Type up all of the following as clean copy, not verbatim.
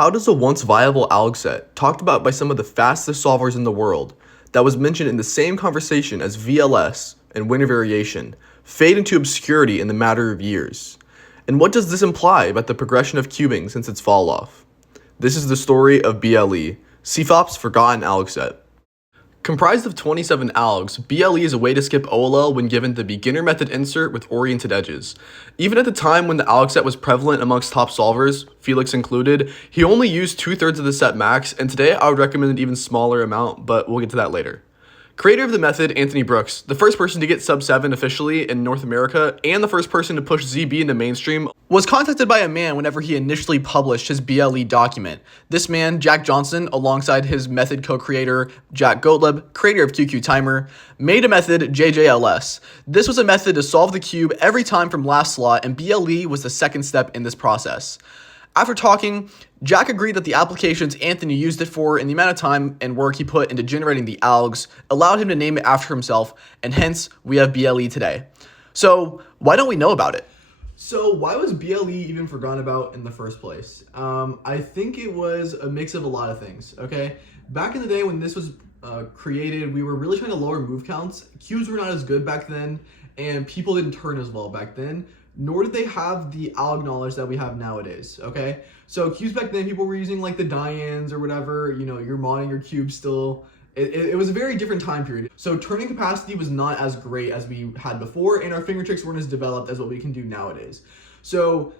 How does a once viable Algset, talked about by some of the fastest solvers in the world, that was mentioned in the same conversation as VLS and winner variation, fade into obscurity in the matter of years? And what does this imply about the progression of cubing since its fall off? This is the story of BLE, CFOP'S Forgotten Algset. Comprised of 27 algs, BLE is a way to skip OLL when given the beginner method insert with oriented edges. Even at the time when the Algset was prevalent amongst top solvers, Felix included, he only used 2/3 of the set max, and today I would recommend an even smaller amount, but we'll get to that later. Creator of the method, Anthony Brooks, the first person to get sub 7 officially in North America, and the first person to push ZB into mainstream, was contacted by a man whenever he initially published his BLE document. This man, Jack Johnson, alongside his method co-creator, Jack Gottlieb, creator of QQ Timer, made a method, JJLS. This was a method to solve the cube every time from last slot, and BLE was the second step in this process. After talking, Jack agreed that the applications Anthony used it for and the amount of time and work he put into generating the algs allowed him to name it after himself, and hence we have BLE today. So why don't we know about it? So why was BLE even forgotten about in the first place? I think it was a mix of a lot of things, okay? Back in the day when this was created, we were really trying to lower move counts. Cubes were not as good back then, and people didn't turn as well back then, nor did they have the alg knowledge that we have nowadays, okay? So cubes back then, people were using like the Dians or whatever, you know, you're modding your cube still. It was a very different time period. So turning capacity was not as great as we had before, and our finger tricks weren't as developed as what we can do nowadays. So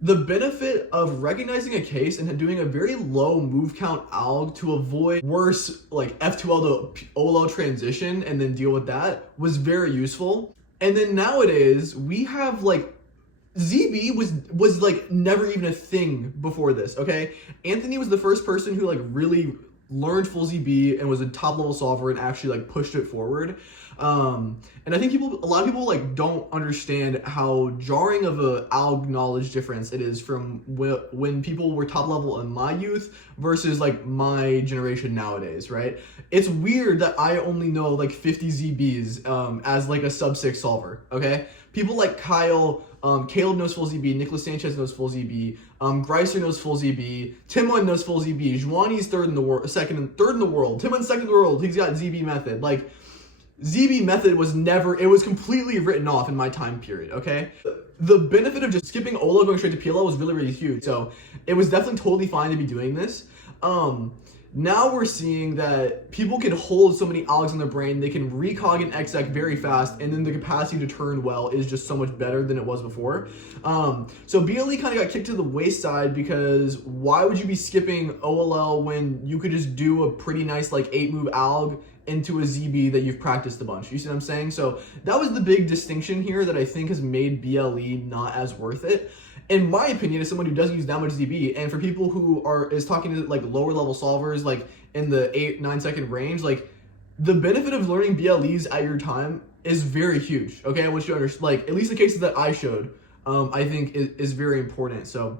the benefit of recognizing a case and doing a very low move count alg to avoid worse like F2L to OLL transition and then deal with that was very useful. And then nowadays we have like ZB was like never even a thing before this, okay? Anthony was the first person who like really learned full ZB and was a top level solver and actually like pushed it forward. And I think a lot of people like don't understand how jarring of a alg knowledge difference it is from when people were top level in my youth versus like my generation nowadays, right? It's weird that I only know like 50 ZBs as like a sub 6 solver, okay? People like Kyle, Caleb knows full ZB, Nicholas Sanchez knows full ZB, Greiser knows full ZB, Timon knows full ZB, Juani's third in the world, third in the world, Timon's second in the world, he's got ZB method. Like, ZB method was never, it was completely written off in my time period, okay? The benefit of just skipping OLO going straight to PLO was really, really huge. So it was definitely totally fine to be doing this. Now we're seeing that people can hold so many algs in their brain, they can recog and exec very fast, and then the capacity to turn well is just so much better than it was before. So BLE kind of got kicked to the wayside because why would you be skipping OLL when you could just do a pretty nice like 8-move alg into a ZB that you've practiced a bunch? You see what I'm saying? So that was the big distinction here that I think has made BLE not as worth it. In my opinion, as someone who doesn't use that much ZB, and for people who is talking to like lower level solvers, like in the 8-9 second range, like the benefit of learning BLEs at your time is very huge. Okay, I want you to understand, like at least the cases that I showed, I think is very important. So,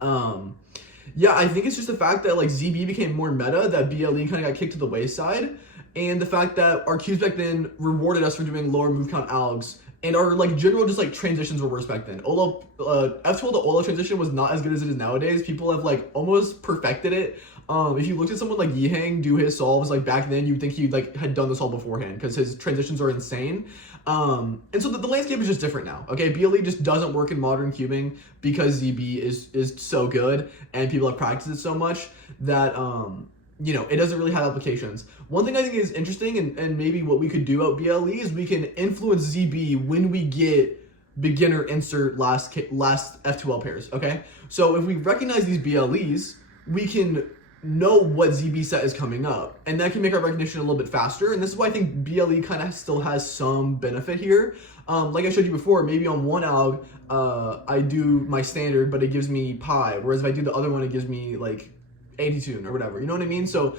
yeah, I think it's just the fact that like ZB became more meta, that BLE kind of got kicked to the wayside, and the fact that our cubes back then rewarded us for doing lower move count algs. And our like general just like transitions were worse back then. OLO, F12 to OLO transition was not as good as it is nowadays. People have like almost perfected it. If you looked at someone like Yihang do his solves like back then, you'd think he like had done this all beforehand because his transitions are insane. And so the landscape is just different now. Okay, BLE just doesn't work in modern cubing because ZB is so good and people have practiced it so much that you know, it doesn't really have applications. One thing I think is interesting and maybe what we could do at BLE is we can influence ZB when we get beginner insert last F2L pairs, okay? So if we recognize these BLEs, we can know what ZB set is coming up, and that can make our recognition a little bit faster. And this is why I think BLE kind of still has some benefit here. Like I showed you before, maybe on one alg, I do my standard, but it gives me pi, whereas if I do the other one, it gives me like anti-tune or whatever, you know what I mean? So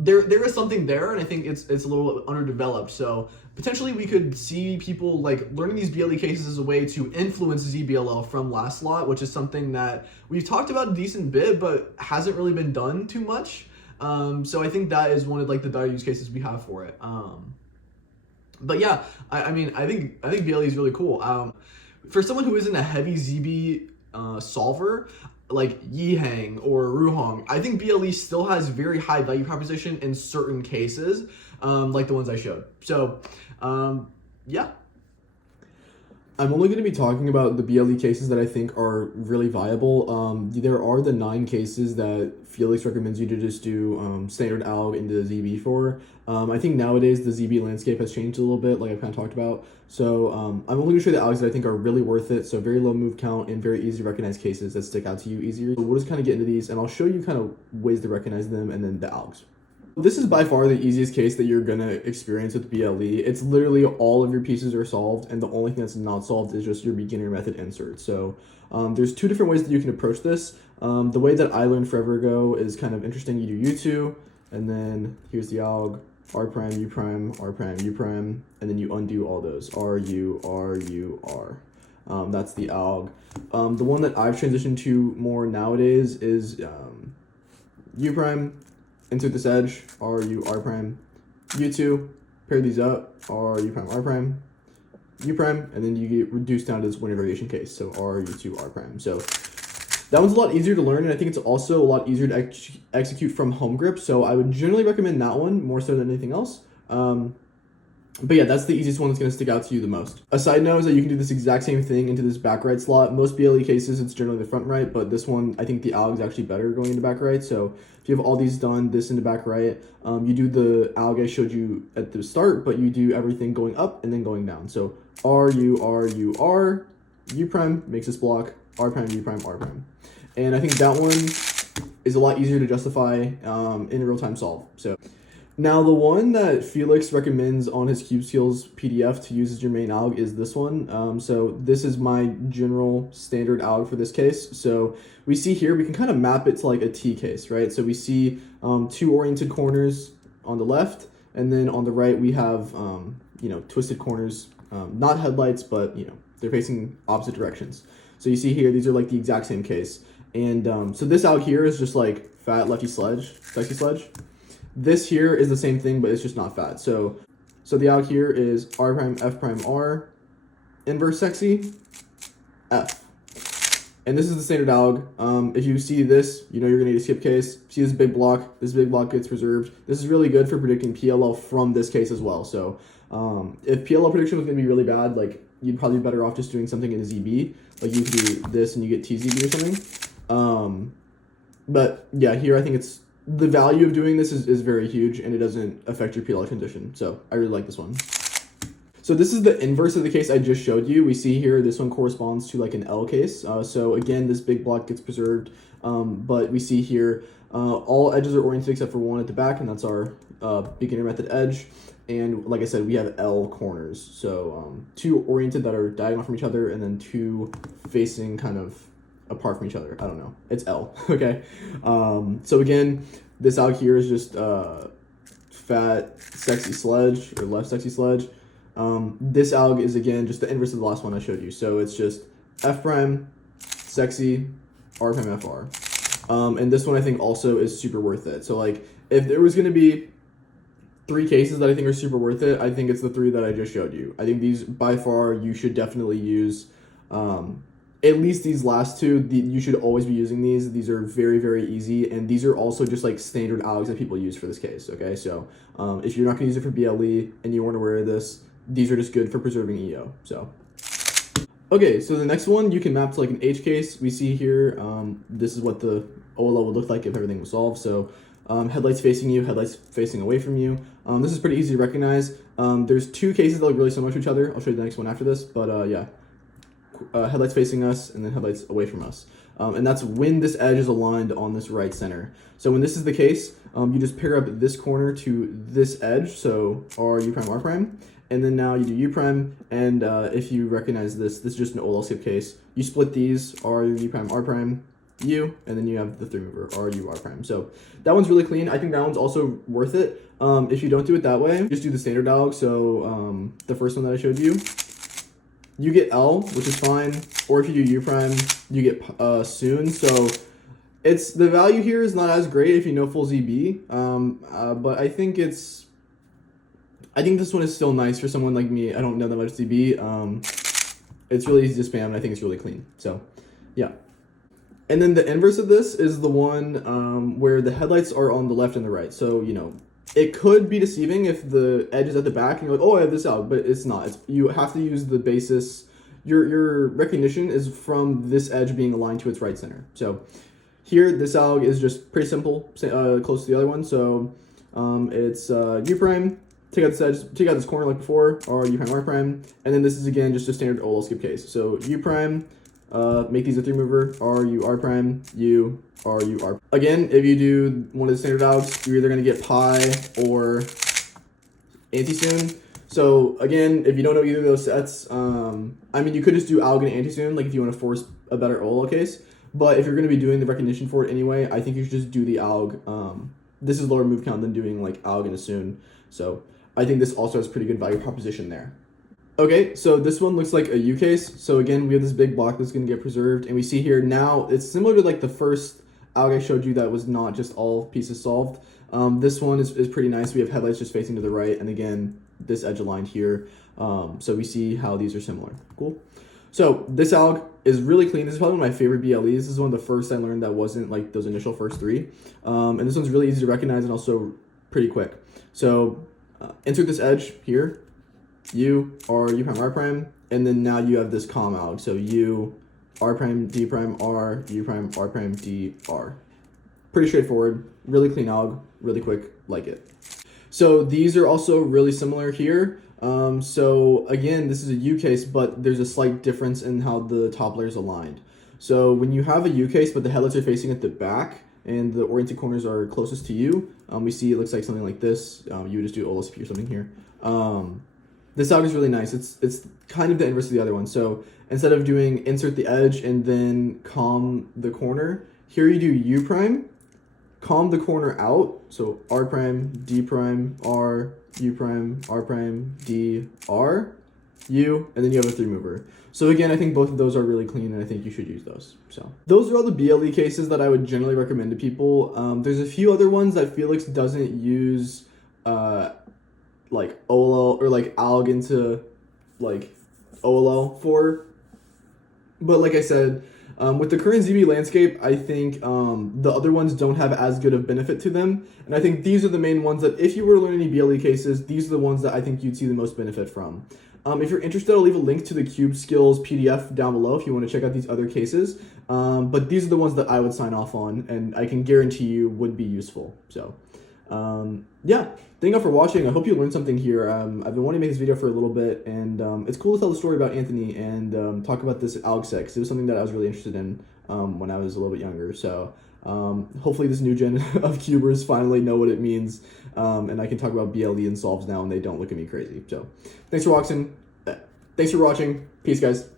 there is something there, and I think it's a little underdeveloped. So potentially we could see people like learning these BLE cases as a way to influence ZBLL from last slot, which is something that we've talked about a decent bit, but hasn't really been done too much. So I think that is one of like the better use cases we have for it. But yeah, I mean, I think BLE is really cool. For someone who isn't a heavy ZB solver, like Yihang or Ruhong, I think BLE still has very high value proposition in certain cases, like the ones I showed. So, yeah. I'm only going to be talking about the BLE cases that I think are really viable. There are the 9 cases that Felix recommends you to just do standard alg into ZB for. I think nowadays the ZB landscape has changed a little bit, like I've kind of talked about. So I'm only going to show the algs that I think are really worth it. So very low move count and very easy to recognize cases that stick out to you easier. So we'll just kind of get into these and I'll show you kind of ways to recognize them and then the algs. This is by far the easiest case that you're going to experience with BLE. It's literally all of your pieces are solved, and the only thing that's not solved is just your beginner method insert. So there's 2 different ways that you can approach this. The way that I learned forever ago is kind of interesting. You do U2, and then here's the alg, R prime, U prime, R prime, U prime, and then you undo all those, R, U, R, U, R. That's the alg. The one that I've transitioned to more nowadays is U prime, insert this edge, R, U, R prime, U2, pair these up, R, U prime, R prime, U prime, and then you get reduced down to this winner variation case, so R, U2, R prime. So that one's a lot easier to learn, and I think it's also a lot easier to execute from home grip, so I would generally recommend that one more so than anything else. But yeah, that's the easiest one that's going to stick out to you the most. A side note is that you can do this exact same thing into this back right slot. Most BLE cases, it's generally the front right, but this one, I think the alg is actually better going into back right. So if you have all these done, this into back right, you do the alg I showed you at the start, but you do everything going up and then going down. So R, U, R, U, R, U prime makes this block, R prime, U prime, R prime. And I think that one is a lot easier to justify in a real-time solve. So now, the one that Felix recommends on his Cube Skills PDF to use as your main alg is this one. So this is my general standard alg for this case. So we see here, we can kind of map it to like a T case, right? So we see 2 oriented corners on the left, and then on the right we have, twisted corners, not headlights, but, they're facing opposite directions. So you see here, these are like the exact same case. And so this alg here is just like fat lefty sledge, sexy sledge. This here is the same thing, but it's just not fat. So the alg here is R prime, F prime, R, inverse sexy, F. And this is the standard alg. If you see this, you know you're gonna need a skip case. See this big block gets preserved. This is really good for predicting PLL from this case as well. So if PLL prediction was gonna be really bad, like you'd probably be better off just doing something in a ZB. Like you could do this and you get TZB or something. But yeah, here I think it's, the value of doing this is very huge, and it doesn't affect your PLL condition. So I really like this one. So this is the inverse of the case I just showed you. We see here this one corresponds to like an L case. So again, this big block gets preserved, but we see here all edges are oriented except for one at the back, and that's our beginner method edge. And like I said, we have L corners. So 2 oriented that are diagonal from each other, and then 2 facing kind of apart from each other. I don't know. It's L. Okay. So again, this out here is just fat sexy sledge or left sexy sledge. This alg is again just the inverse of the last one I showed you. So it's just F prime sexy R prime FR. And this one I think also is super worth it. So like if there was going to be 3 cases that I think are super worth it, I think it's the 3 that I just showed you. I think these by far you should definitely use. At least these last 2, you should always be using these. These are very, very easy, and these are also just like standard algs that people use for this case, okay? So if you're not going to use it for BLE and you weren't aware of this, these are just good for preserving EO, so. Okay, so the next one you can map to like an H case. We see here, this is what the OLO would look like if everything was solved. So headlights facing you, headlights facing away from you. This is pretty easy to recognize. There's 2 cases that look really similar to each other. I'll show you the next one after this, but yeah. Headlights facing us and then headlights away from us. And that's when this edge is aligned on this right center. So when this is the case, you just pair up this corner to this edge, so R, U prime, R prime, and then now you do U prime, and if you recognize this is just an OLL skip case. You split these, R, U prime, R prime, U, and then you have the 3 mover, R, U, R prime. So that one's really clean. I think that one's also worth it. If you don't do it that way, just do the standard alg. So the first one that I showed you, you get L, which is fine, or if you do U prime, you get soon. So it's, the value here is not as great if you know full ZB, but I think this one is still nice for someone like me. I don't know that much ZB. It's really easy to spam, and I think it's really clean. So yeah. And then the inverse of this is the one where the headlights are on the left and the right. So, it could be deceiving if the edge is at the back and you're like, oh, I have this out, but it's not. You have to use the basis. Your recognition is from this edge being aligned to its right center. So here, this alg is just pretty simple, close to the other one. So it's U prime, take out this edge, take out this corner like before, or U prime R prime, and then this is again just a standard OLL skip case. So U prime, make these a 3 mover, R U R prime, U R U R. Again, if you do one of the standard algs, you're either gonna get pi or anti-soon. So again, if you don't know either of those sets, I mean, you could just do alg and anti-soon, like if you want to force a better OLL case. But if you're going to be doing the recognition for it anyway, I think you should just do the alg. This is lower move count than doing like alg and a soon. So I think this also has pretty good value proposition there. Okay, so this one looks like a U case. So again, we have this big block that's going to get preserved. And we see here now, it's similar to like the first alg I showed you that was not just all pieces solved. This one is pretty nice. We have headlights just facing to the right. And again, this edge aligned here. So we see how these are similar. Cool. So this alg is really clean. This is probably one of my favorite BLEs. This is one of the first I learned that wasn't like those initial first 3. And this one's really easy to recognize and also pretty quick. So insert this edge here, U, R, U prime, R prime, and then now you have this comm alg. So U, R prime, D prime, R, U prime, R prime, D, R. Pretty straightforward, really clean alg, really quick, like it. So these are also really similar here. So again, this is a U case, but there's a slight difference in how the top layer is aligned. So when you have a U case, but the headlights are facing at the back and the oriented corners are closest to you, we see it looks like something like this. You would just do OLSP or something here. This alg is really nice. It's kind of the inverse of the other one. So instead of doing insert the edge and then calm the corner, here you do U prime, calm the corner out, so R prime, D prime, R, U prime, R prime, D, R, U, and then you have a 3 mover. So again, I think both of those are really clean, and I think you should use those. So those are all the BLE cases that I would generally recommend to people. There's a few other ones that Felix doesn't use like OLL or like alg into like OLL for, but like I said, with the current ZB landscape, I think the other ones don't have as good of benefit to them. And I think these are the main ones that if you were to learn any BLE cases, these are the ones that I think you'd see the most benefit from. If you're interested, I'll leave a link to the Cube Skills PDF down below if you want to check out these other cases. But these are the ones that I would sign off on, and I can guarantee you would be useful. So yeah, thank you for watching. I hope you learned something here. I've been wanting to make this video for a little bit, and it's cool to tell the story about Anthony and talk about this Algset, because it was something that I was really interested in when I was a little bit younger. So hopefully this new gen of cubers finally know what it means, and I can talk about BLE and solves now and they don't look at me crazy. So thanks for watching. Peace, guys.